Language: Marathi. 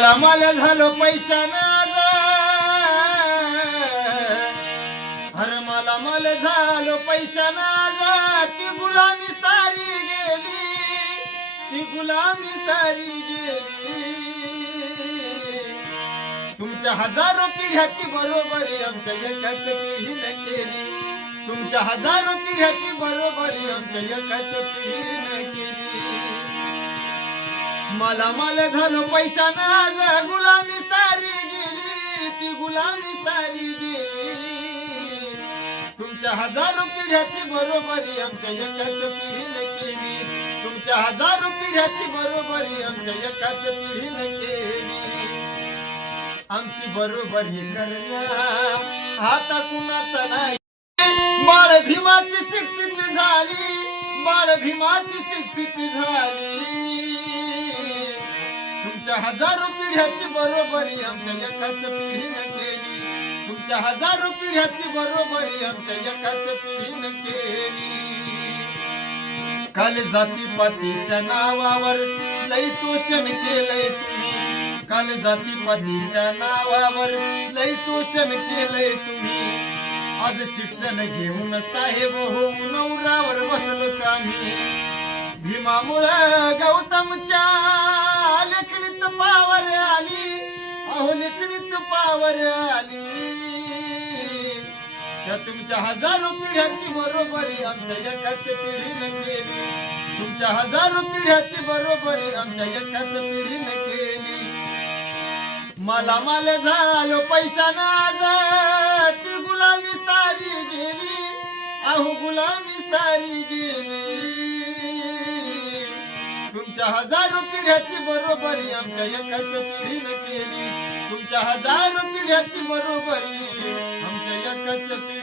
मला मला झालो पैसा नाज अरे मला मला झालो पैसा नाज ती गुलामी सारी गेली. ती गुलामी सारी गेली. तुमच्या हजारो पिढ्याची बरोबरी आमच्या एकाच पिढीनं केली. तुमच्या हजारो पिढ्याची बरोबरी आमच्या एकाच पिढीनं केली. मला मला झालो पैसा नाज गुलामी सारी गेली. ती गुलामी सारी गेली. तुमच्या हजारो पिढ्याची बरोबरी आमच्या एकाच पिढीनं केली. तुमच्या हजारो पिढ्याची बरोबरी आमच्या एकाच पिढीनं केली. आमची बरोबरी करण्या हाता कुणाचा नाही. बाळ भीमाची शिक्षित झाली. बाळ भीमाची शिक्षित झाली. तुमच्या हजारो पिढ्याची बरोबरी आमच्या एकाच पिढीनं केली. तुमच्या हजारो पिढ्याची बरोबरी आमच्या एकाच पिढीनं केली. काल जाती पातीच्या नावावर लय शोषण केलंय तुम्ही. काल जाती पातीच्या नावावर लय शोषण केलंय तुम्ही. आज शिक्षण घेऊन साहेब होऊन नवरावर बसलो आम्ही. भीमामुळं गौतमच्या आली. अहो लेखणीत पावर आली. त्या तुमच्या हजारो पिढ्याची बरोबरी आमच्या एकाच पिढीनं केली. तुमच्या हजारो पिढ्याची बरोबरी आमच्या एकाच पिढीनं केली. मला माल झालो पैसा नाजा ती गुलामी सारी गेली. अहो गुलामी सारी गेली. तुमच्या हजारो पिढ्याची बरोबरी आमच्या एकाच पिढीनं केली. तुमच्या हजारो पिढ्याची बरोबरी आमच्या एकाच पिढी